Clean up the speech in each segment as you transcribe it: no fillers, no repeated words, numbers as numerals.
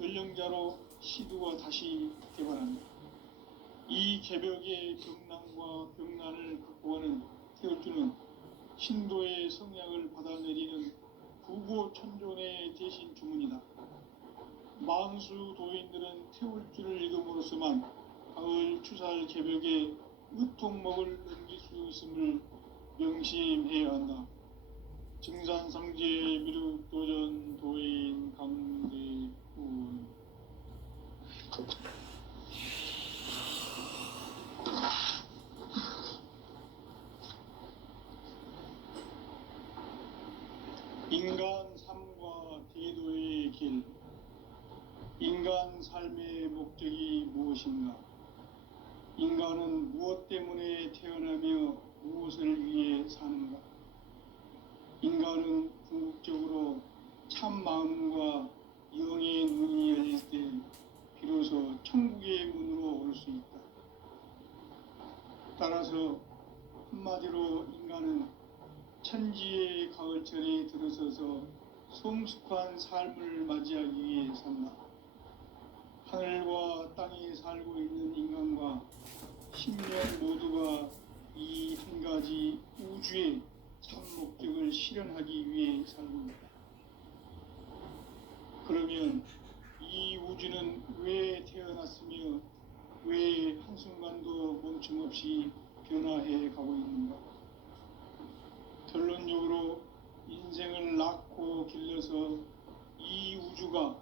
전령자로 시두가 다시 개발합니다. 이 개벽의 병난과 병난을 극복하는 태울주는 신도의 성약을 받아내리는 부고천존의 대신 주문이다. 만수 도인들은 태울주를 읽음으로써만 가을 추살 개벽에 으통목을 넘길 수 있음을 명심해야 한다. 증산상제 미륵도전 도인 강대훈. 인간 삶과 대도의 길. 인간 삶의 목적이 무엇인가? 인간은 무엇 때문에 태어나며 무엇을 위해 사는가? 인간은 궁극적으로 참 마음과 영의 눈이 열릴 때 비로소 천국의 문으로 올 수 있다. 따라서 한마디로 인간은 천지의 가을철에 들어서서 성숙한 삶을 맞이하기 위해 산다. 하늘과 땅에 살고 있는 인간과 신명 모두가 이 한 가지 우주의 참 목적을 실현하기 위해 살고 있다. 그러면 이 우주는 왜 태어났으며 왜 한순간도 멈춤없이 변화해 가고 있는가? 결론적으로 인생을 낳고 길러서 이 우주가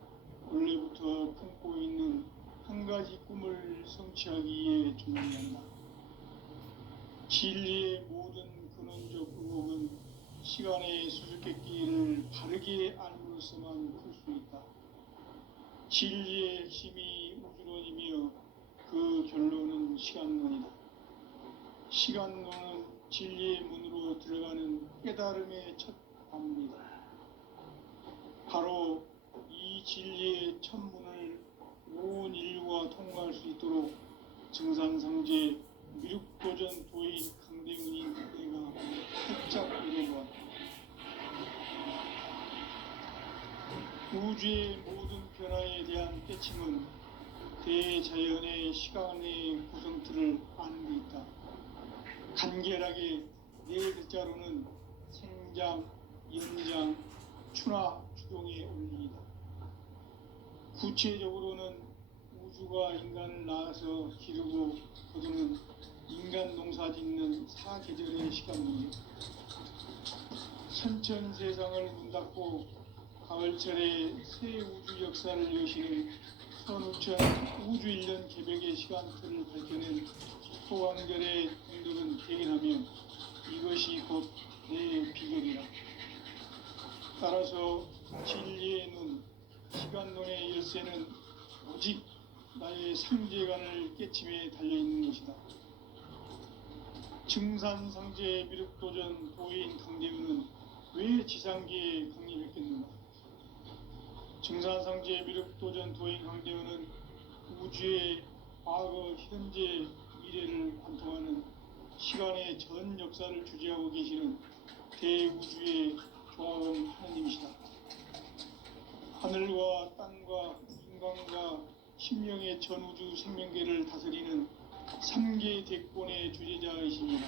원래부터 품고 있는 한 가지 꿈을 성취하기 위해 존재한다. 진리의 모든 근원적 의혹은 시간의 수수께끼를 바르게 알므로써만 풀 수 있다. 진리의 핵심이 우주론이며 그 결론은 시간론이다. 시간론은 진리의 문으로 들어가는 깨달음의 첫 관문이다. 바로 이 진리의 첫 문을 온 인류가 통과할 수 있도록 증산상제 미륵도전 도인 강대훈이 내가 살짝 이뤄보았다. 우주의 모든 변화에 대한 깨침은 대자연의 시간의 구성틀을 아는 데 있다. 간결하게 네 글자로는 생장, 연장, 추나 추동의 원리이다. 구체적으로는 우주가 인간을 낳아서 기르고 거두는 인간 농사 짓는 사계절의 시간문이다. 천천 세상을 문닫고 가을철에 새 우주 역사를 여시는 선우천 우주 1년 개벽의 시간틀을 밝혀낸 소강절의 공덕은 대견하며 이것이 곧 내 비결이라. 따라서 진리의 눈, 시간론의 열쇠는 오직 나의 상제관을 깨침에 달려있는 것이다. 증산상제 미륵도전 도인 강대훈은 왜 지상계에 강림했겠는가? 증산상제 미륵도전 도인 강대훈은 우주의 과거, 현재, 미래를 관통하는 시간의 전 역사를 주재하고 계시는 대우주의 조화원 하느님이시다. 하늘과 땅과 인간과 신명의 전우주 생명계를 다스리는 3계 대권의 주재자이십니다.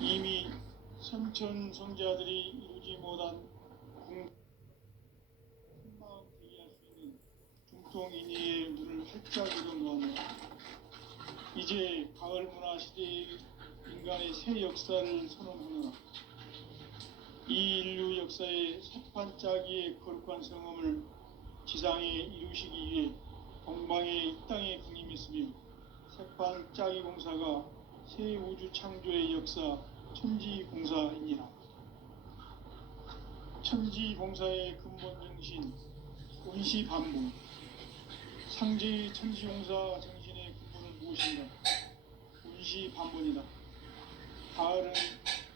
이미 선천성자들이 이루지 못한 큰마음 대기할 수 있는 중통인의의 문을 활짝 열어놓았네. 이제 가을 문화 시대의 인간의 새 역사를 선언하노라. 이 인류 역사의 새판짜기의 거룩한 성험을 지상에 이루시기 위해 동방의 이 땅에 강림했으며 새판짜기 공사가 새 우주 창조의 역사 천지공사이니라. 천지공사의 근본 정신 원시반복. 상제의 천지공사 정신의 근본은 무엇인가? 원시반복이다. 가을은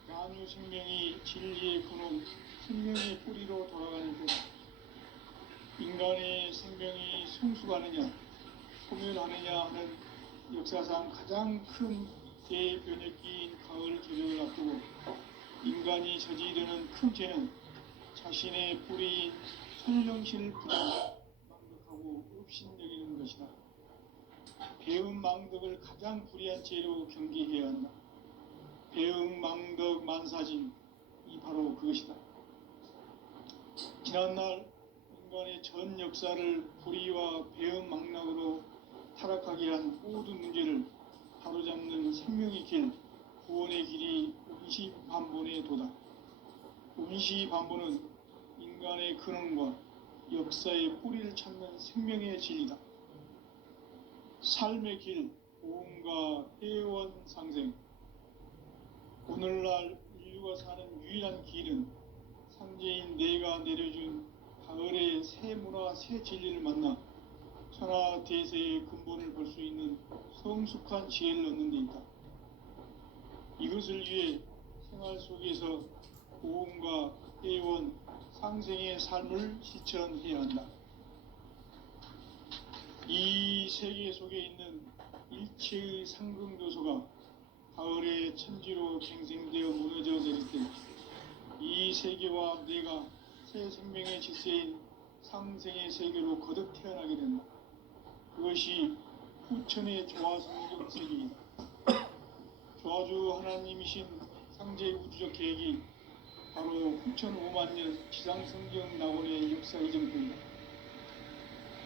만유 생명이 진리의 근원, 생명의 뿌리로 돌아가는 때다. 인간의 생명이 성숙하느냐, 소멸하느냐 하는 역사상 가장 큰 대변혁기인 가을 개벽을 앞두고 인간이 저지르는 큰 죄는 자신의 뿌리인 천령신을 부정한 급신여기는 것이다. 배은망덕을 가장 불의한 죄로 경계해야 한다. 배은망덕 만사진, 이 바로 그것이다. 지난날 인간의 전 역사를 불의와 배은망락으로 타락하게 한 모든 문제를 바로잡는 생명의 길, 구원의 길이 운시반본의 도다. 운시반본은 인간의 근원과 역사의 뿌리를 찾는 생명의 진리다. 삶의 길, 보험과 회원 상생. 오늘날 인류가 사는 유일한 길은 상제인 내가 내려준 가을의 새 문화, 새 진리를 만나 천하 대세의 근본을 볼 수 있는 성숙한 지혜를 얻는 데 있다. 이것을 위해 생활 속에서 보험과 회원, 상생의 삶을 실천해야 한다. 이 세계 속에 있는 일체의 상승 요소가 가을의 천지로 갱생되어 무너져 내릴 때 이 세계와 내가 새 생명의 질서인 상생의 세계로 거듭 태어나게 된다. 그것이 후천의 조화성경 세계이다. 조화주 하나님이신 상제 우주적 계획이 바로 후천 5만년 지상성경 낙원의 역사 이정표이다.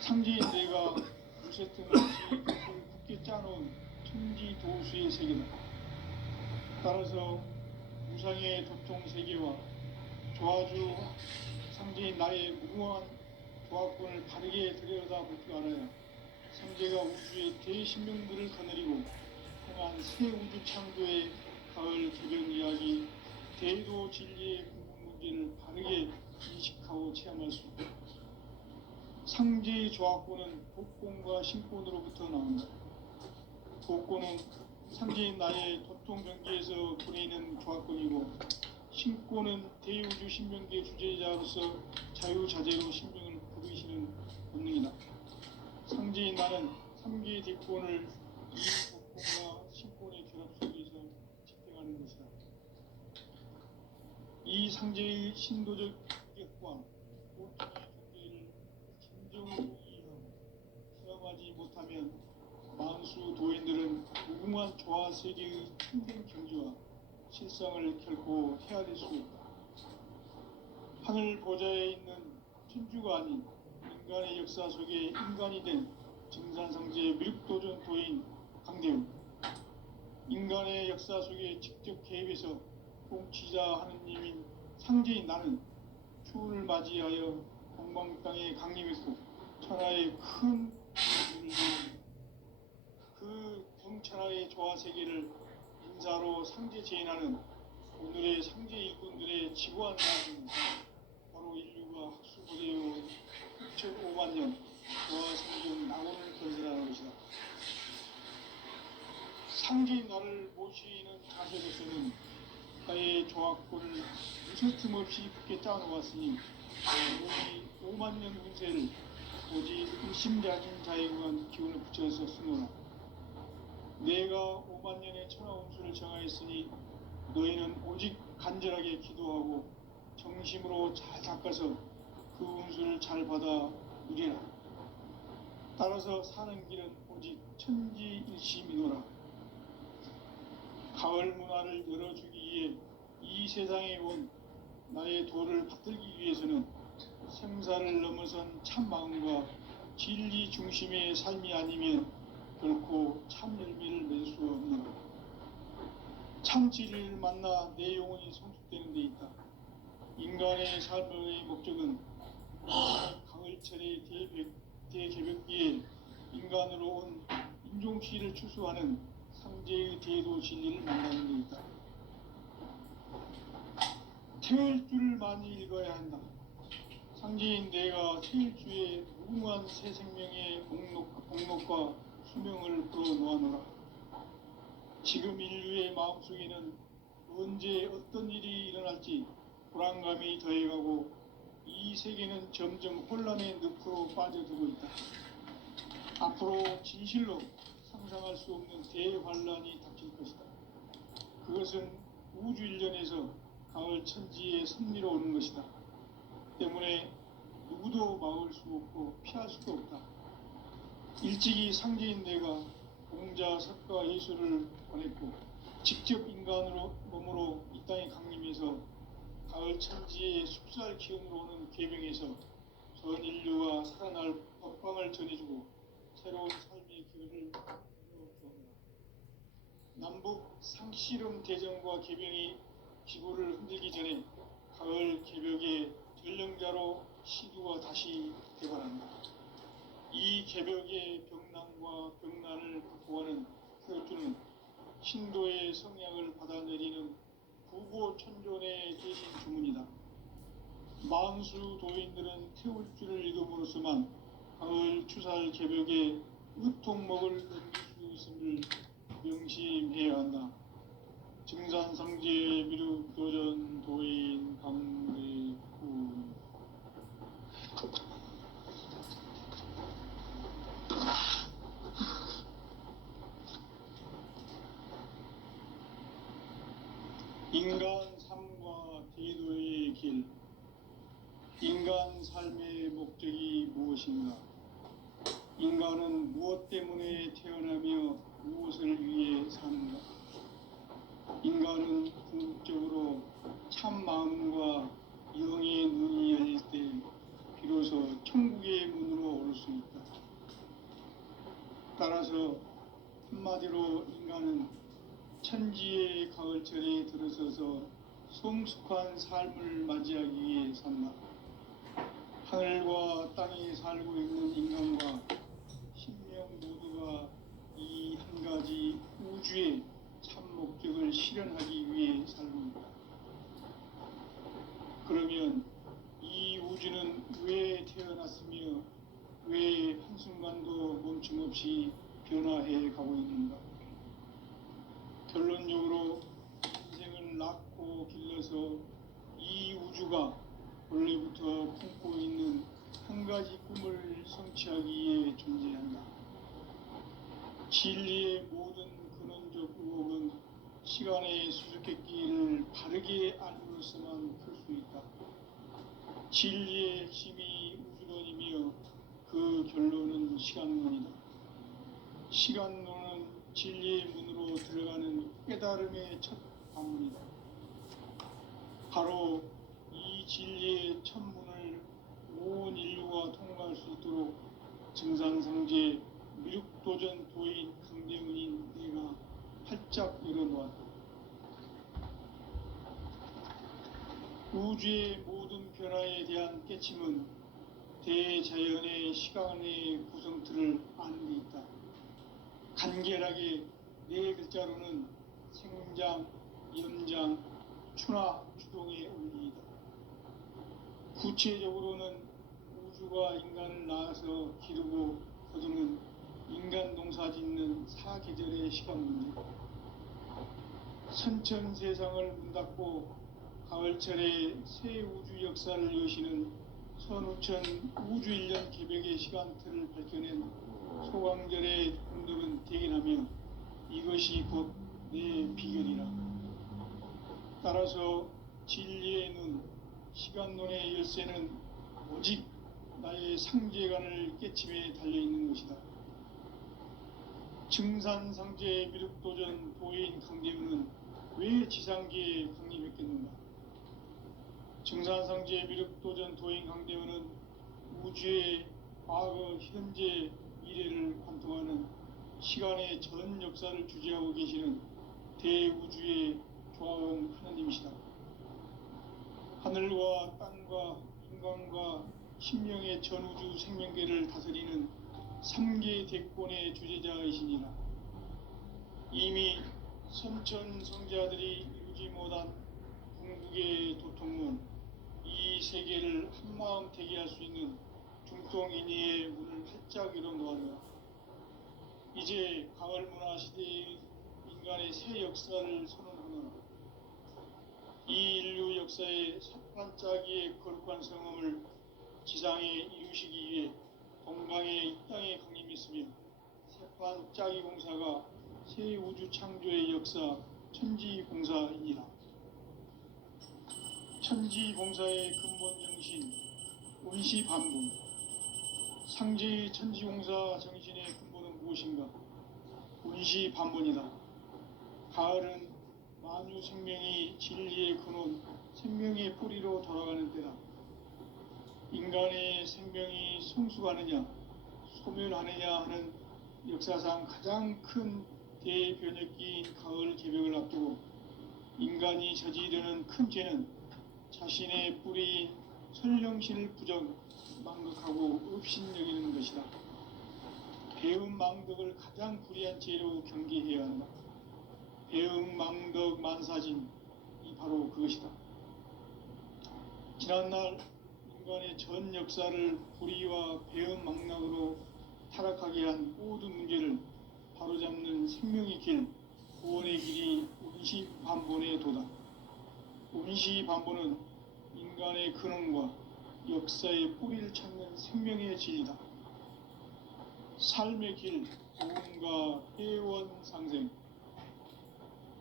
상제인 내가 무쇠등 없이 굳게 짜놓은 천지 도수의 세계다. 따라서 무상의 도통 세계와 조화주 상제인 나의 무궁한 조화권을 바르게 들여다볼 줄 알아야 상제가 우주의 대신명들을 거느리고 행한 새 우주 창조의 가을 개변 이야기, 대도 진리의 궁극 문제를 바르게 인식하고 체험할 수 있다. 상제의 조화권은 복권과 신권으로부터 나온다. 복권은 상제인 나의 도통 경계에서 보내는 조화권이고, 신권은 대우주 신명계 주제자로서 자유자재로 신명을 부르시는 본능이다. 상제인 나는 3개의 대권을 이 복권과 신권의 결합 속에서 집행하는 것이다. 이 상제의 신도적 인격과 보통의 경계를 진정으로 이해하고 수용하지 못하면 만수 도인들은 무궁한 조화 세계의 참된 경지와 실상을 결코 헤아릴 수 없다. 하늘 보좌에 있는 천주가 아닌 인간의 역사 속에 인간이 된 증산상제 미륵도전 도인 강대우, 인간의 역사 속에 직접 개입해서 통치자 하느님인 상제인 나는 추운을 맞이하여 동방 땅에 강림했고 천하의 큰 그 경천하의 조화 세계를 인사로 상제 제인하는 오늘의 상제 일꾼들의 지구한 나라는 바로 인류가 학수고대로 6,5만 년 조화 성경 낙원을 건설하는 것이다. 상제인 나를 모시는 자세로서는 나의 조화권을 무설틈 없이 굳게 짜놓았으니 우리 5만 년 운세를 오직 일심자진 자에 관한 기운을 붙여서 쓰노라. 내가 5만 년의 천하 운수를 정하였으니 너희는 오직 간절하게 기도하고 정심으로 잘 닦아서 그 운수를 잘 받아 누리라. 따라서 사는 길은 오직 천지일심이노라. 가을 문화를 열어주기 위해 이 세상에 온 나의 도를 받들기 위해서는 생사를 넘어선 참 마음과 진리 중심의 삶이 아니면 결코 참 열매를 맺을 수 없노라. 참 진리를 만나 내 영혼이 성숙되는 데 있다. 인간의 삶의 목적은 가을철의 대개벽기에 인간으로 온 인종시를 추수하는 상제의 대도 진리를 만나는 데 있다. 태일주를 많이 읽어야 한다. 상제인 내가 태일주의 무궁한 새 생명의 목록과 수명을 풀어놓아노라. 지금 인류의 마음속에는 언제 어떤 일이 일어날지 불안감이 더해가고 이 세계는 점점 혼란의 늪으로 빠져들고 있다. 앞으로 진실로 상상할 수 없는 대환란이 닥칠 것이다. 그것은 우주 일련에서 가을 천지의 섭리로 오는 것이다. 때문에 누구도 막을 수 없고 피할 수도 없다. 일찍이 상제인 내가 공자, 석가, 예수를 보냈고 직접 인간으로 몸으로 이 땅에 강림해서 가을 천지의 숲살 기운으로 오는 계명에서 전 인류가 살아날 법방을 전해주고 새로운 삶의 기회를 열어주었다. 남북 상씨름 대전과 계명이 지구를 흔들기 전에 가을 개벽의 전령자로 시두가 다시 개발한다. 이 개벽의 병난과 병난을 극복하는 태극주는 신도의 성향을 받아내리는 구고천존의 대신 주문이다. 만수 도인들은 태울주를 읽음으로써만 가을 추살 개벽에 으통목을 넘길 수 있음을 명심해야 한다. 증산상제 미륵 도전 도인 강대군. 인간 삶과 대도의 길. 인간 삶의 목적이 무엇인가? 인간은 무엇 때문에 태어나며 무엇을 위해 사는가? 인간은 궁극적으로 참 마음과 영의 눈이 열릴 때 비로소 천국의 문으로 올 수 있다. 따라서 한마디로 인간은 천지의 가을철에 들어서서 성숙한 삶을 맞이하기 위해 산다. 하늘과 땅에 살고 있는 인간과 신명 모두가 이 한 가지 우주의 참 목적을 실현하기 위해 살고 있다. 그러면 이 우주는 왜 태어났으며 왜 한순간도 멈춤없이 변화해 가고 있는가? 결론적으로 인생을 낳고 길러서 이 우주가 원래부터 품고 있는 한 가지 꿈을 성취하기 위해 존재한다. 진리의 모든 근원적 의혹은 시간의 수수께끼를 바르게 알므로써만 풀 수 있다. 진리의 핵심이 우주론이며 그 결론은 시간론이다. 시간론은 진리의 문으로 들어가는 깨달음의 첫 방문이다. 바로 이 진리의 첫 문을 온 인류가 통과할 수 있도록 증산상제 미륵도전 도인 강대문인 내가 활짝 열어놓았다. 우주의 모든 변화에 대한 깨침은 대자연의 시간의 구성틀을 아는 데 있다. 간결하게 네 글자로는 생장, 연장, 추나 추동의 원리이다. 구체적으로는 우주가 인간을 낳아서 기르고 거두는 인간 농사 짓는 사계절의 시간 문제. 선천 세상을 문 닫고 가을철에 새 우주 역사를 여시는 선우천 우주 1년 개벽의 시간틀을 밝혀낸 소광절의 공덕은 대견하며 이것이 곧 내 비결이라. 따라서 진리의 눈, 시간론의 열쇠는 오직 나의 상제관을 깨침에 달려있는 것이다. 증산상제 미륵도전 도인 강대문은 왜 지상계에 강림했겠는가? 증산상제 미륵도전 도인 강대문은 우주의 과거, 현재, 미래를 관통하는 시간의 전 역사를 주재하고 계시는 대우주의 조화원 하나님이시다. 하늘과 땅과 인간과 신명의 전우주 생명계를 다스리는 3계 대권의 주재자이시니라. 이미 선천 성자들이 이루지 못한 궁극의 도통문, 이 세계를 한마음 되게 할 수 있는 중통인의의 문을 활짝 열어놓았노라. 이제 가을 문화 시대의 인간의 새 역사를 선언하노라. 이 인류 역사의 첫 반짝이의 거룩한 성험을 지상에 이루시기 위해 동강의 이 땅에 강림했으며 새판 짜기 공사가 새 우주 창조의 역사 천지공사이니라. 천지공사의 근본 정신, 운시반분, 상제의 천지공사 정신의 근본은 무엇인가? 운시반본이다. 가을은 만유 생명이 진리의 근원, 생명의 뿌리로 돌아가는 때다. 인간의 생명이 성숙하느냐, 소멸하느냐 하는 역사상 가장 큰 대변혁기인 가을 개벽을 앞두고 인간이 저지르는 큰 죄는 자신의 뿌리인 설령신을 망각하고 업신여기는 것이다. 배은망덕을 가장 불의한 죄로 경계해야 한다. 배은망덕 만사진이 바로 그것이다. 지난날 인간의 전 역사를 불의와 배은망락으로 타락하게 한 모든 문제를 바로잡는 생명의 길, 구원의 길이 운시반본의 도다. 운시반본은 인간의 근원과 역사의 뿌리를 찾는 생명의 진리다. 삶의 길, 구원과 회원 상생.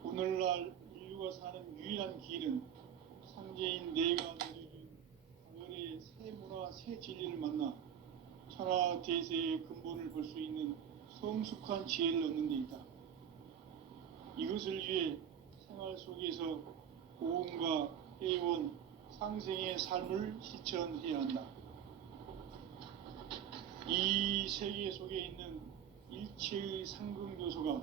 오늘날 인류가 사는 유일한 길은 상제인 내가 내려준 가을의 새 문화, 새 진리를 만나 천하 대세의 근본을 볼 수 있는 성숙한 지혜를 얻는 데 있다. 이것을 위해 생활 속에서 고음과 회원, 상생의 삶을 실천해야 한다. 이 세계 속에 있는 일체의 상극 요소가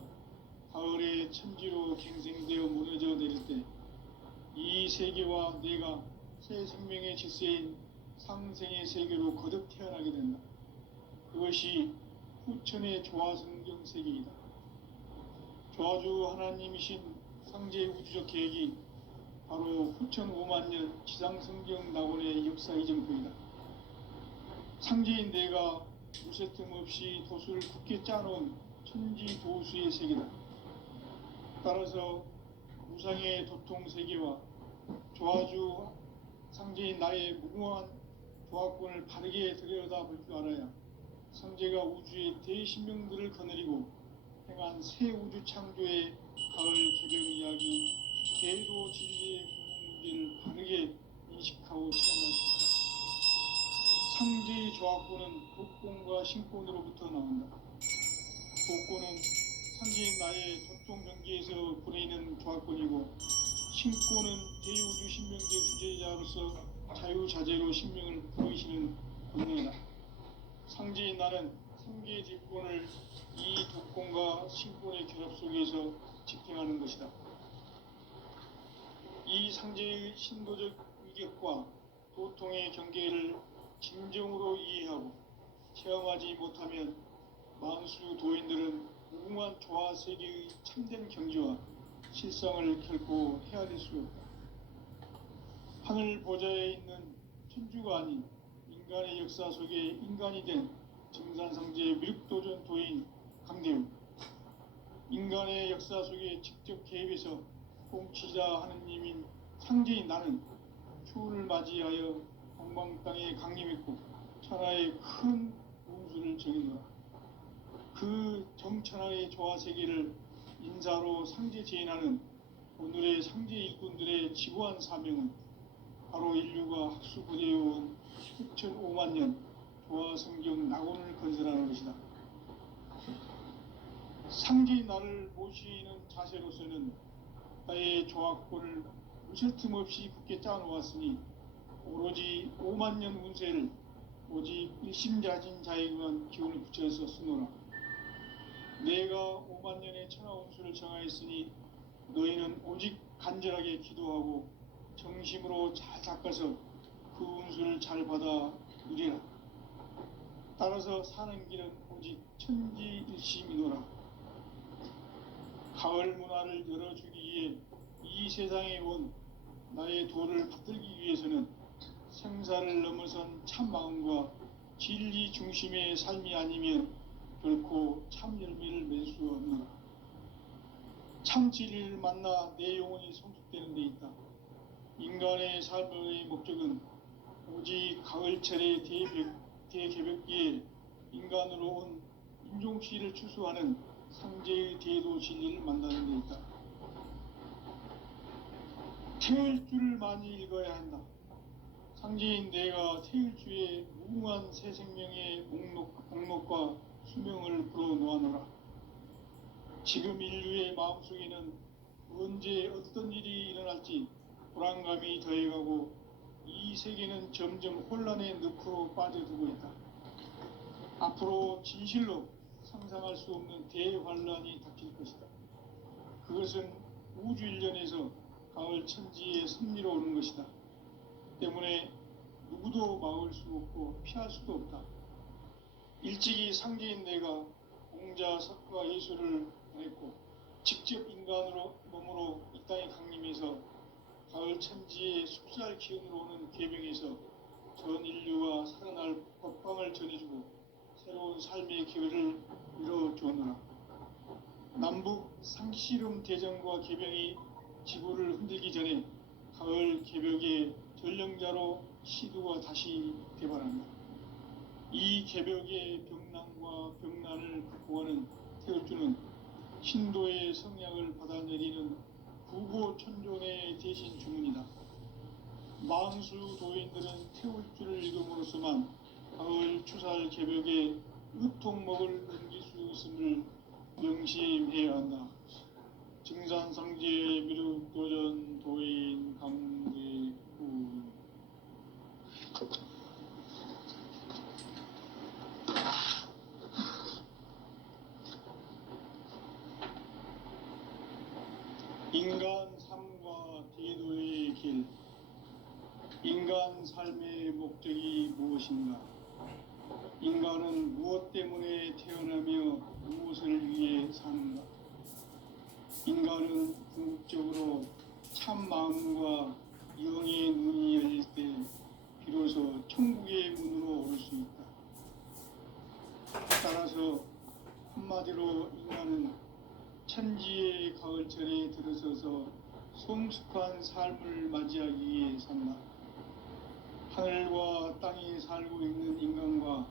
가을의 천지로 갱생되어 무너져 내릴 때 이 세계와 내가 새 생명의 질서인 상생의 세계로 거듭 태어나게 된다. 그것이 후천의 조화성경 세계이다. 조화주 하나님이신 상제의 우주적 계획이 바로 후천 5만년 지상성경 낙원의 역사 이정표이다. 상제인 내가 무쇠틈 없이 도수를 굳게 짜놓은 천지도수의 세계다. 따라서 무상의 도통 세계와 조화주 상제인 나의 무궁한 조화권을 바르게 들여다볼 줄 알아야 상제가 우주의 대신명들을 거느리고 행한 새 우주 창조의 가을 개벽 이야기, 대도 진리의 궁극 문제를 바르게 인식하고 체험할 수 있다. 상제의 조화권은 독권과 신권으로부터 나온다. 독권은 상제인 나의 도통 경계에서 보내는 조화권이고, 신권은 대우주 신명계 주제자로서 자유자재로 신명을 부르시는 은혜다. 상제인 나는 상계의 뒷권을 이 독권과 신권의 결합 속에서 집행하는 것이다. 이 상제의 신도적 위격과 도통의 경계를 진정으로 이해하고 체험하지 못하면 만수 도인들은 무궁한 조화 세계의 참된 경지와 실상을 결코 헤아릴 수 없다. 하늘 보좌에 있는 천주가 아닌 인간의 역사 속에 인간이 된 정산상제의 미륵도전 도인 강대우, 인간의 역사 속에 직접 개입해서 통치자 하느님인 상제인 나는 추운을 맞이하여 동방 땅에 강림했고 천하의 큰 운수를 정해놓아 그 정천하의 조화세계를 인사로 상제 제인하는 오늘의 상제 일꾼들의 지고한 사명은 바로 인류가 학수고대해온 수천 5만 년 조화성경 낙원을 건설하는 것이다. 상제인 나를 모시는 자세로서는 나의 조화권을 무쇠틈 없이 굳게 짜놓았으니 오로지 5만 년 운세를 오직 일심자진 자에게만 기운을 붙여서 쓰노라. 내가 5만 년의 천하 운수를 정하였으니 너희는 오직 간절하게 기도하고 정심으로 잘 닦아서 그 운수를 잘 받아 누리라. 따라서 사는 길은 오직 천지일심이노라. 가을 문화를 열어주기 위해 이 세상에 온 나의 도를 붙들기 위해서는 생사를 넘어선 참 마음과 진리 중심의 삶이 아니면 결코 참 열매를 맺을 수 없노라. 참 진리를 만나 내 영혼이 성숙되는 데 있다. 인간의 삶의 목적은 오직 가을철의 대개벽기에 인간으로 온 인종시를 추수하는 상제의 대도 진리를 만나는 데 있다. 태일주를 많이 읽어야 한다. 상제인 내가 태일주의 무궁한 소중한 새 생명의 목록과 수명을 불어놓아노라. 지금 인류의 마음속에는 언제 어떤 일이 일어날지 불안감이 더해가고 이 세계는 점점 혼란의 늪으로 빠져들고 있다. 앞으로 진실로 상상할 수 없는 대환란이 닥칠 것이다. 그것은 우주 일련에서 가을 천지의 섭리로 오는 것이다. 때문에 누구도 막을 수 없고 피할 수도 없다. 일찍이 상제인 내가 공자 석과 예수를 보냈고 직접 인간으로 몸으로 이 땅에 강림해서 가을 천지의 숲살 기운으로 오는 계명에서 전 인류와 살아날 법방을 전해주고 새로운 삶의 기회를 이뤄주었노라. 남북 상씨름 대전과 계병이 지구를 흔들기 전에 가을 개벽의 전령자로 시두가 다시 개발한다. 이 개벽의 병난과 병난을 극복하는 태울주는 신도의 성약을 받아내리는 구고천존의 대신 주문이다. 만수 도인들은 태울주를 읽음으로써만 가을 추살 개벽의 의통목을 넘길 수 있음을 명심해야 한다. 증산상제 미륵도전 도인 강제구. 인간 삶과 대도의 길. 인간 삶의 목적이 무엇인가? 인간은 무엇 때문에 태어나며 무엇을 위해 사는가? 인간은 궁극적으로 참 마음과 영의 눈이 열릴 때 비로소 천국의 문으로 오를 수 있다. 따라서 한마디로 인간은 천지의 가을철에 들어서서 성숙한 삶을 맞이하기 위해 산다. 하늘과 땅에 살고 있는 인간과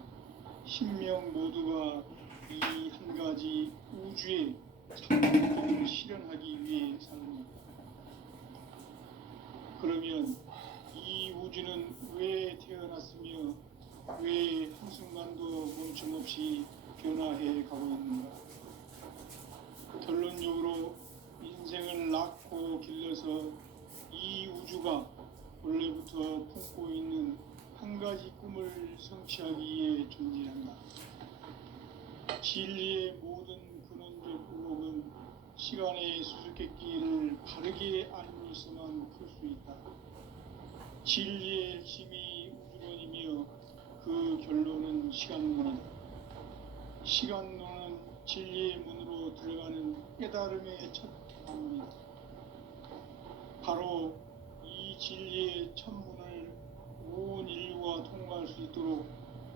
신명 모두가 이 한 가지 우주의 참목적을 실현하기 위해 사는 것. 그러면 이 우주는 왜 태어났으며 왜 한순간도 멈춤없이 변화해 가고 있는가? 결론적으로 인생을 낳고 길러서 이 우주가 원래부터 품고 있는 한 가지 꿈을 성취하기 위해 존재한다. 진리의 모든 근원적 의혹은 시간의 수수께끼를 바르게 알므로서만 풀 수 있다. 진리의 핵심이 우주론이며 그 결론은 시간론이다. 시간론은 진리의 문으로 들어가는 깨달음의 첫 방문이다. 바로 이 진리의 첫 문을 온 인류가 통과할 수 있도록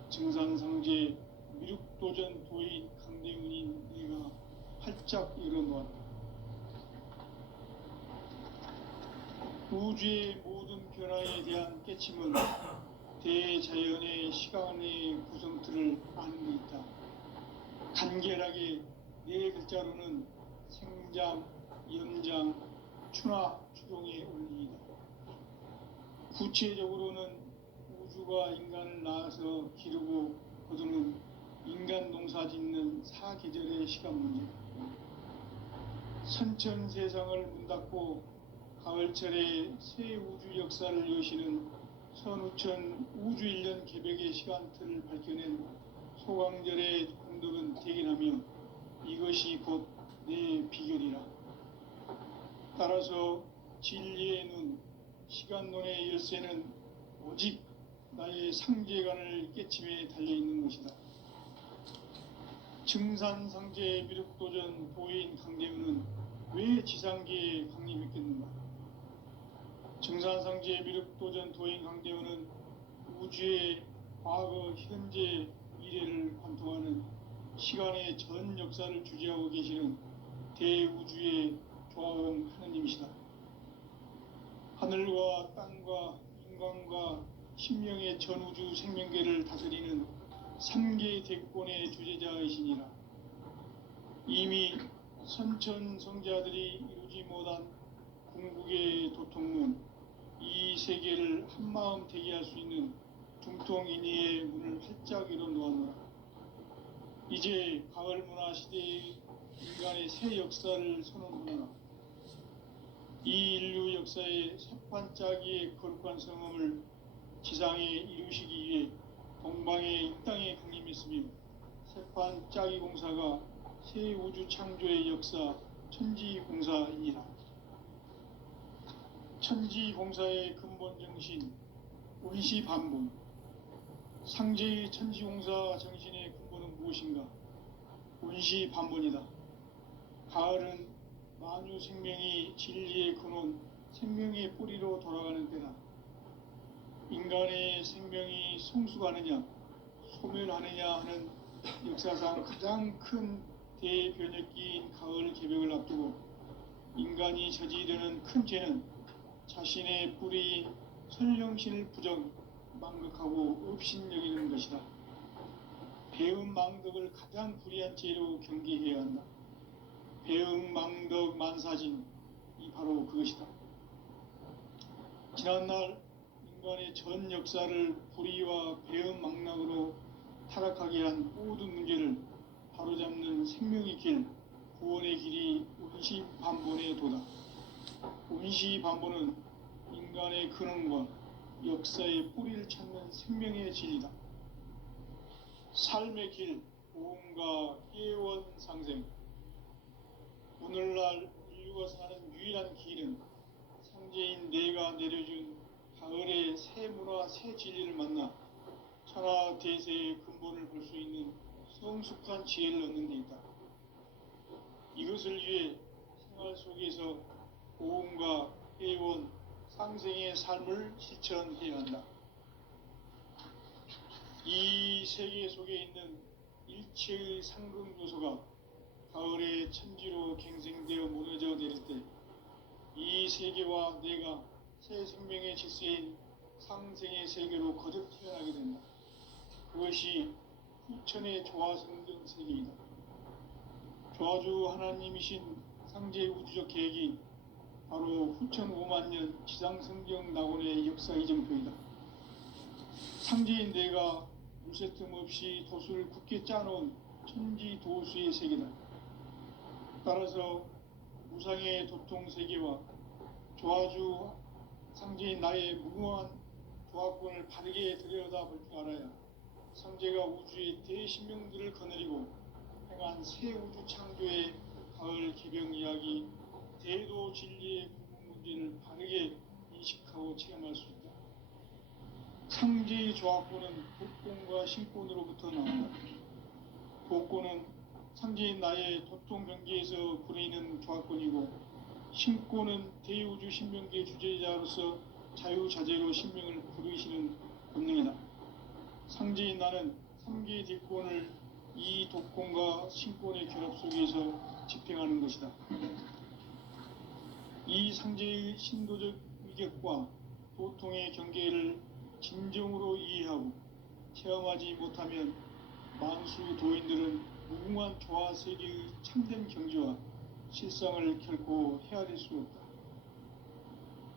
증산상제 미륵도전 도인 강대훈인 내가 활짝 열어놓았다. 우주의 모든 변화에 대한 깨침은 대자연의 시간의 구성틀을 아는 데 있다. 간결하게 네 글자로는 생장, 연장, 추나 추동의 원리이다. 구체적으로는 우주가 인간을 낳아서 기르고 거두는 인간 농사 짓는 사계절의 시간 문제. 선천 세상을 문 닫고 가을철에 새 우주 역사를 여시는 선우천 우주 1년 개벽의 시간틀을 밝혀낸 소강절의 공덕은 대견하며 이것이 곧 내 비결이라. 따라서 진리의 눈, 시간론의 열쇠는 오직 나의 상제관을 깨침에 달려있는 것이다. 증산상제 미륵도전 도인 강대훈은 왜 지상계에 강림했겠는가? 증산상제 미륵도전 도인 강대훈은 우주의 과거, 현재, 미래를 관통하는 시간의 전 역사를 주재하고 계시는 대우주의 조화원 하느님이시다. 하늘과 땅과 인간과 신명의 전우주 생명계를 다스리는 3계 대권의 주재자이시니라. 이미 선천성자들이 이루지 못한 궁극의 도통문, 이 세계를 한마음 되게 할 수 있는 중통인의의 문을 활짝 열어놓았노라. 이제 가을 문화 시대의 인간의 새 역사를 선언하노라. 이 인류 역사의 새판짜기의 거룩한 성음을 지상에 이루시기 위해 동방의 이 땅에 강림했으며 새판짜기 공사가 새 우주 창조의 역사 천지공사이니라. 천지공사의 근본 정신 운시반본. 상제의 천지공사 정신의 근본은 무엇인가? 운시반본이다. 가을은 만유 생명이 진리의 근원, 생명의 뿌리로 돌아가는 때다. 인간의 생명이 성숙하느냐, 소멸하느냐 하는 역사상 가장 큰 대변혁기인 가을 개벽을 앞두고 인간이 저지르는 큰 죄는 자신의 뿌리인 선령신을 부정, 망극하고 업신여기는 것이다. 배음 망덕을 가장 불의한 죄로 경계해야 한다. 배음 망덕 만사진이 바로 그것이다. 지난날 인간의 전 역사를 불의와 배음 망락으로 타락하게 한 모든 문제를 바로잡는 생명의 길, 구원의 길이 운시반본의 도다. 운시반본은 인간의 근원과 역사의 뿌리를 찾는 생명의 진리다. 삶의 길, 보험과 예원상생. 오늘날 인류가 사는 유일한 길은 상제인 내가 내려준 가을의 새 문화, 새 진리를 만나 천하 대세의 근본을 볼 수 있는 성숙한 지혜를 얻는 데 있다. 이것을 위해 생활 속에서 보험과 예원, 상생의 삶을 실천해야 한다. 이 세계 속에 있는 일체의 상금 요소가 가을의 천지로 갱생되어 무너져 내릴 때 이 세계와 내가 새 생명의 질서인 상생의 세계로 거듭 태어나게 된다. 그것이 후천의 조화성경 세계이다. 조화주 하나님이신 상제의 우주적 계획이 바로 후천 5만 년 지상성경 낙원의 역사 이정표이다. 상제인 내가 물새틈 없이 도수를 굳게 짜놓은 천지도수의 세계다. 따라서 무상의 도통세계와 조화주 상제인 나의 무궁한 조화권을 바르게 들여다볼 줄 알아야 상제가 우주의 대신명들을 거느리고 행한 새 우주 창조의 가을 개병 이야기, 대도 진리의 구분 문제를 바르게 인식하고 체험할 수 있다. 상제의 조화권은 도권과 신권으로부터 나온다. 도권은 상제인 나의 도통 경계에서 부리는 조화권이고, 신권은 대우주 신명계 주제자로서 자유자재로 신명을 부르시는 본능이다. 상제인 나는 3개의 뒷권을 이 도권과 신권의 결합 속에서 집행하는 것이다. 이 상제의 신도적 위격과 도통의 경계를 진정으로 이해하고 체험하지 못하면 만수 도인들은 무궁한 조화세계의 참된 경지와 실상을 결코 헤아릴 수 없다.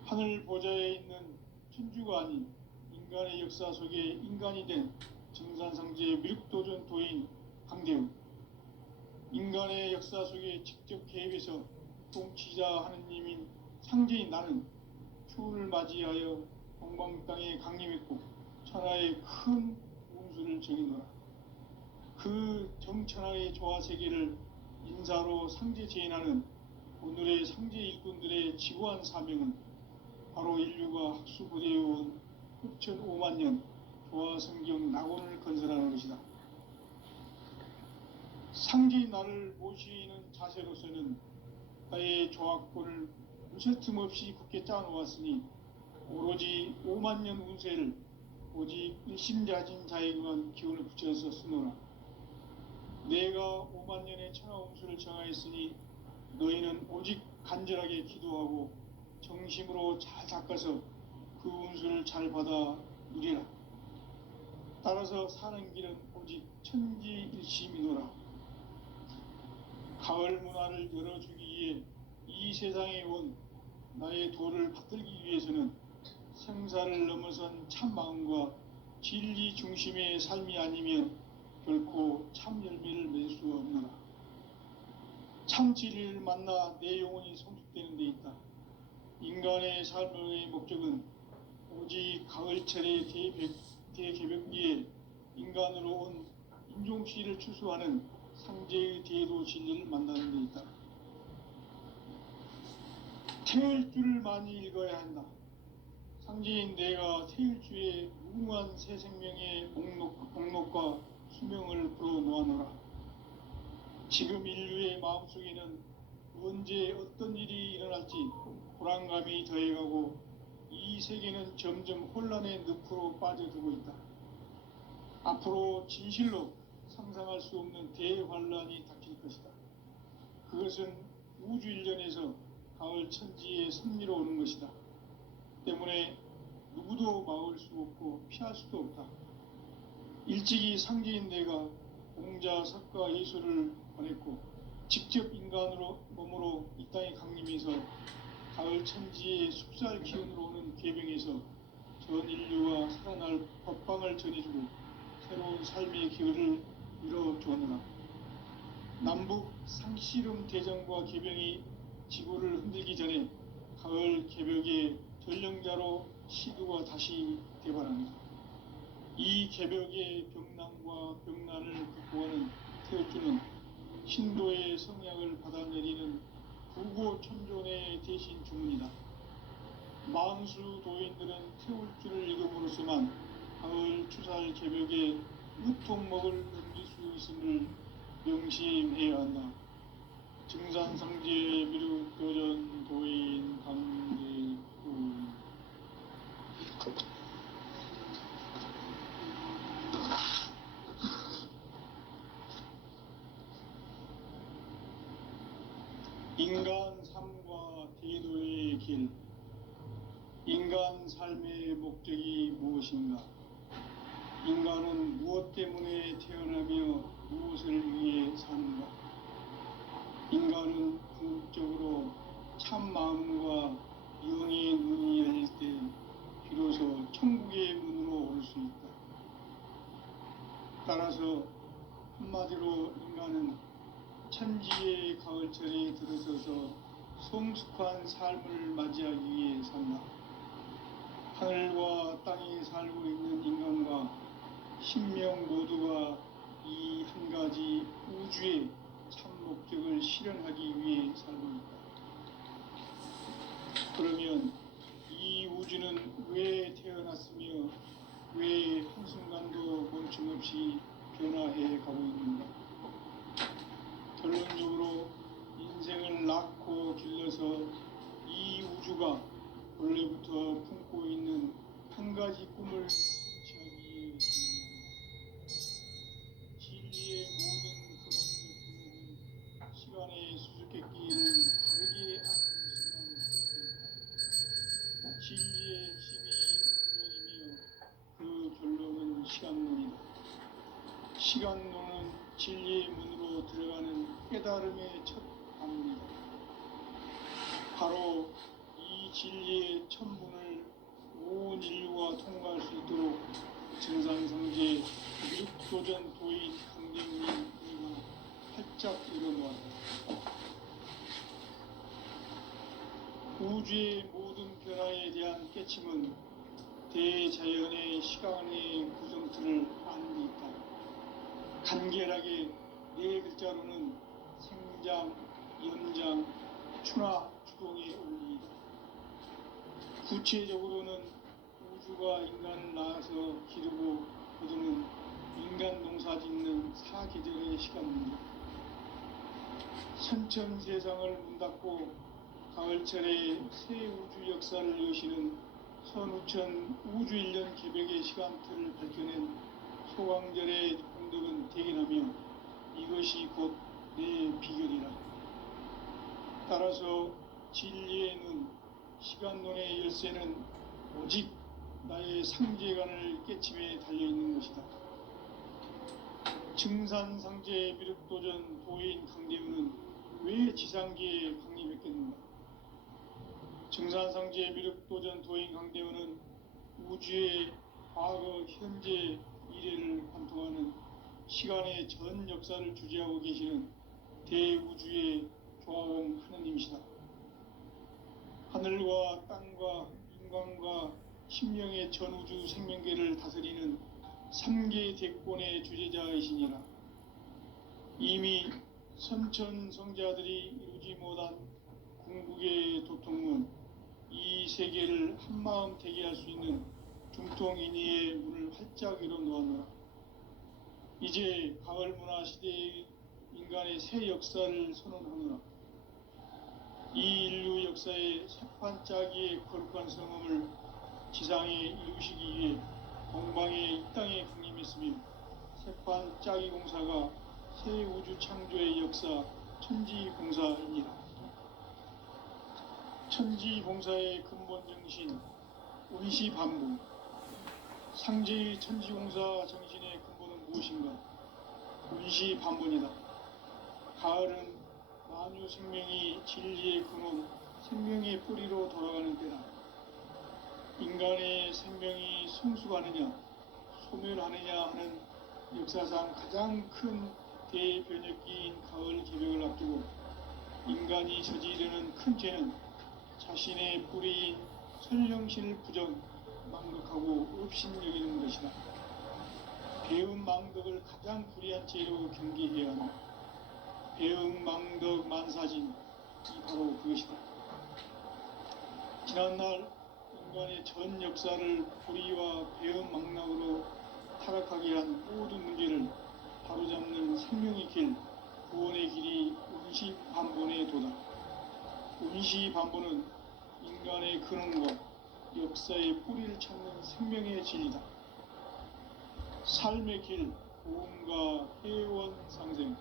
하늘 보좌에 있는 천주가 아닌 인간의 역사 속에 인간이 된 정산상제의 미륵도전 도인 강대우, 인간의 역사 속에 직접 개입해서 통치자 하느님인 상제인 나는 추운을 맞이하여 동방 땅에 강림했고 천하의 큰 운수를 정의노라. 그 정천하의 조화세계를 인사로 상제 제인하는 오늘의 상제 일꾼들의 지구한 사명은 바로 인류가 학수부대해온 후천 5만 년 조화성경 낙원을 건설하는 것이다. 상제인 나를 모시는 자세로서는 나의 조화권을 무쇠틈 없이 굳게 짜놓았으니 오로지 5만 년 운세를 오직 일심자진 자에게만 기운을 붙여서 쓰노라. 내가 5만 년의 천하 운수를 정하였으니 너희는 오직 간절하게 기도하고 정심으로 잘 닦아서 그 운수를 잘 받아 누리라. 따라서 사는 길은 오직 천지일심이노라. 가을 문화를 열어주기 위해 이 세상에 온 나의 도를 받들기 위해서는 생사를 넘어선 참 마음과 진리 중심의 삶이 아니면 결코 참 열매를 맺을 수 없노라. 참 진리를 만나 내 영혼이 성숙되는 데 있다. 인간의 삶의 목적은 오직 가을철의 대개벽기에 인간으로 온 인종씨를 추수하는 상제의 대도 진리를 만나는 데 있다. 태일주를 많이 읽어야 한다. 상제인 내가 태일주의 무궁한 새 생명의 목록과 수명을 풀어놓아노라. 지금 인류의 마음속에는 언제 어떤 일이 일어날지 불안감이 더해가고 이 세계는 점점 혼란의 늪으로 빠져들고 있다. 앞으로 진실로 상상할 수 없는 대환란이 닥칠 것이다. 그것은 우주 일련에서 가을 천지의 섭리로 오는 것이다. 때문에 누구도 막을 수 없고 피할 수도 없다. 일찍이 상제인 내가 공자, 석가, 예수를 보냈고 직접 인간으로 몸으로 이 땅에 강림해서 가을 천지의 숲살 기운으로 오는 계병에서 전 인류와 살아날 법방을 전해주고 새로운 삶의 기회를 이뤄주었노라. 남북 상씨름 대전과 계병이 지구를 흔들기 전에 가을 개벽의 전령자로 시두가 다시 개발합니다. 이 개벽의 병난과 병난을 극복하는 태울주는 신도의 성약을 받아내리는 부고천존의 대신 주문이다. 만수 도인들은 태울주를 읽음으로써만 가을 추살 개벽의 으통목을 넘길 수 있음을 명심해야 한다. 증산상제 미륵도전 도인 강제구 인간 삶과 대도의 길. 인간 삶의 목적이 무엇인가? 인간은 무엇 때문에 태어나며 무엇을 위해 사는가? 인간은 궁극적으로 참 마음과 영의 문이 열릴 때 비로소 천국의 문으로 올 수 있다. 따라서 한마디로 인간은 천지의 가을철에 들어서서 성숙한 삶을 맞이하기 위해 산다. 하늘과 땅에 살고 있는 인간과 신명 모두가 이 한 가지 우주의 참 목적을 실현하기 위해 살고 있다. 그러면 이 우주는 왜 태어났으며 왜 한순간도 멈춤없이 변화해 가고 있는가? 결론적으로 인생을 낳고 길러서 이 우주가 원래부터 품고 있는 한 가지 꿈을 성취하기 위해 존재한다. 진리의 모든 근원적 구멍은 시간의 수수께끼를 바르게 아는 시간. 진리의 힘이 근원이며 그 결론은 시간론이다. 시간론은 진리의 문으로 들어가는 깨달음의 첫 방문이다. 바로 이 진리의 첫 문을 온 인류가 통과할 수 있도록 증산상제 미륵도전 도인 강대우님이 활짝 열어놓았다. 우주의 모든 변화에 대한 깨침은 대자연의 시간의 구성틀을 아는 데 있다. 간결하게 네 글자로는 생장, 연장, 추나 추동의 원리이다. 구체적으로는 우주가 인간을 낳아서 기르고 거두는 인간 농사 짓는 사계절의 시간입니다. 선천 세상을 문 닫고 가을철에 새 우주 역사를 여시는 선우천 우주일년 개벽의 시간틀을 밝혀낸 소강절의 공덕은 대견하며 이것이 곧 내 비결이라. 따라서 진리의 눈, 시간론의 열쇠는 오직 나의 상제관을 깨침에 달려있는 것이다. 증산상제 미륵도전 도인 강대우는 왜 지상계에 강림했겠는가? 증산상제 미륵도전 도인 강대우는 우주의 과거, 현재, 미래를 관통하는 시간의 전 역사를 주재하고 계시는 대우주의 조화공 하느님이시다. 하늘과 땅과 인간과 신명의 전우주 생명계를 다스리는 삼계 대권의 주재자이시니라. 이미 선천성자들이 이루지 못한 궁극의 도통문, 이 세계를 한마음 되게 할 수 있는 중통인의의 문을 활짝 열어 놓았노라. 이제 가을 문화 시대의 인간의 새 역사를 선언하노라. 이 인류 역사의 새판짜기의 거룩한 성음을 지상에 이루시기 위해 동방의 이 땅에 강림했으며, 새판짜기 공사가 새 우주 창조의 역사 천지봉사입니다. 천지봉사의 근본 정신 운시반부, 상제의 천지공사 정신의 근본은 무엇인가? 운시반본이다. 가을은 만유 생명이 진리의 근원, 생명의 뿌리로 돌아가는 때다. 인간의 생명이 성숙하느냐 소멸하느냐 하는 역사상 가장 큰 대변혁기인 가을 개벽을 앞두고 인간이 저지르는 큰 죄는 자신의 뿌리인 설령신을 부정, 망덕하고 업신여기는 것이다. 배음 망덕을 가장 불의한 죄로 경계해야 한다. 배음 망덕 만사진, 이 바로 그것이다. 지난날 인간의 전 역사를 불의와 배음 망락으로 타락하게 한 모든 문제를 바로잡는 생명의 길, 구원의 길이 운시반본의 도다. 운시반본은 인간의 근원과 역사의 뿌리를 찾는 생명의 진리다. 삶의 길, 고음과 회원 상생.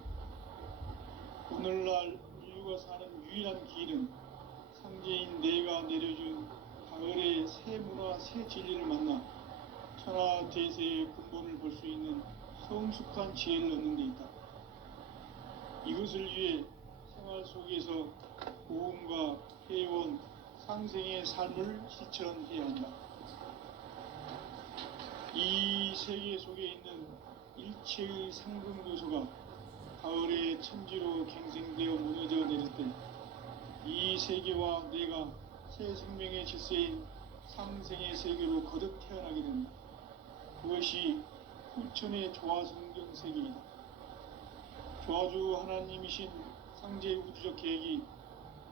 오늘날 인류가 사는 유일한 길은 상제인 내가 내려준 가을의 새 문화, 새 진리를 만나 천하 대세의 근본을 볼 수 있는 성숙한 지혜를 얻는 데 있다. 이것을 위해 생활 속에서 고음과 회원, 상생의 삶을 실천해야 한다. 이 세계 속에 있는 일체의 상금 요소가 가을의 천지로 갱생되어 무너져 내릴 때 이 세계와 내가 새 생명의 질서인 상생의 세계로 거듭 태어나게 된다. 그것이 후천의 조화성경 세계이다. 조화주 하나님이신 상제 우주적 계획이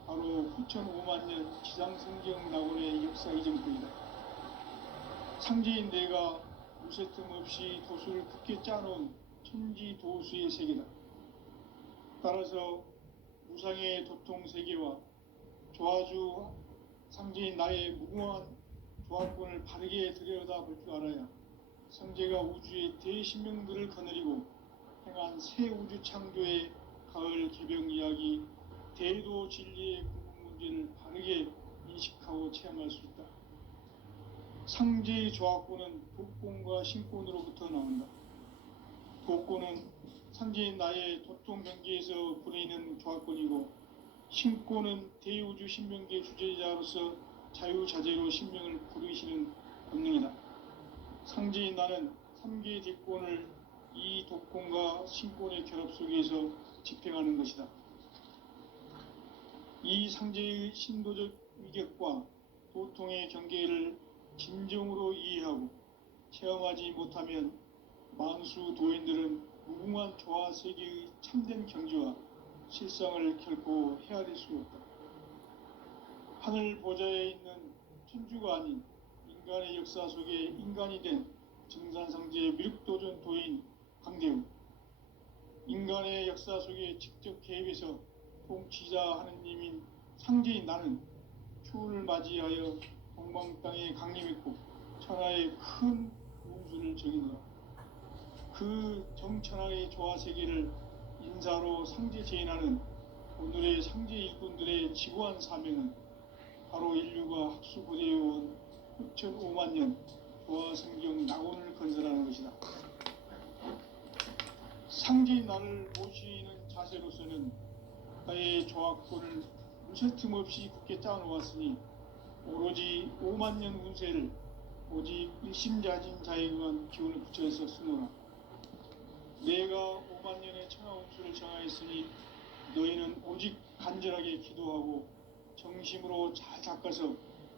바로 후천 5만년 지상성경 낙원의 역사 이정표이다. 상제인 내가 무쇠틈 없이 도수를 굳게 짜놓은 천지 도수의 세계다. 따라서 무상의 도통 세계와 조화주 상제인 나의 무궁한 조화권을 바르게 들여다볼 줄 알아야 상제가 우주의 대신명들을 거느리고 행한 새 우주 창조의 가을 개벽 이야기, 대도 진리의 궁극 문제를 바르게 인식하고 체험할 수 있다. 상제의 조화권은 도권과 신권으로부터 나온다. 도권은 상제인 나의 도통 경계에서 부리는 조화권이고, 신권은 대우주 신명계 주제자로서 자유자재로 신명을 부르시는 권능이다. 상제인 나는 3개의 대권을 이 도권과 신권의 결합 속에서 집행하는 것이다. 이 상제의 신도적 위격과 도통의 경계를 진정으로 이해하고 체험하지 못하면 만수 도인들은 무궁한 조화 세계의 참된 경지와 실상을 결코 헤아릴 수 없다. 하늘 보좌에 있는 천주가 아닌 인간의 역사 속에 인간이 된 증산상제 미륵도전 도인 강대우, 인간의 역사 속에 직접 개입해서 통치자 하느님인 상제인 나는 추운을 맞이하여 동방 땅에 강림했고 천하의 큰 운수를 적이노라. 그 정천하의 조화 세계를 인사로 상제 제인하는 오늘의 상제 일꾼들의 지구한 사명은 바로 인류가 학수고대해온 6,500년 조화성경 낙원을 건설하는 것이다. 상제인 나를 모시는 자세로서는 나의 조화권을 무쇠틈 없이 굳게 짜놓았으니 오로지 5만 년 운세를 오직 일심자진 자에게만 기운을 붙여서 쓰노라. 내가 5만 년의 천하운수를 정하였으니 너희는 오직 간절하게 기도하고 정심으로 잘 닦아서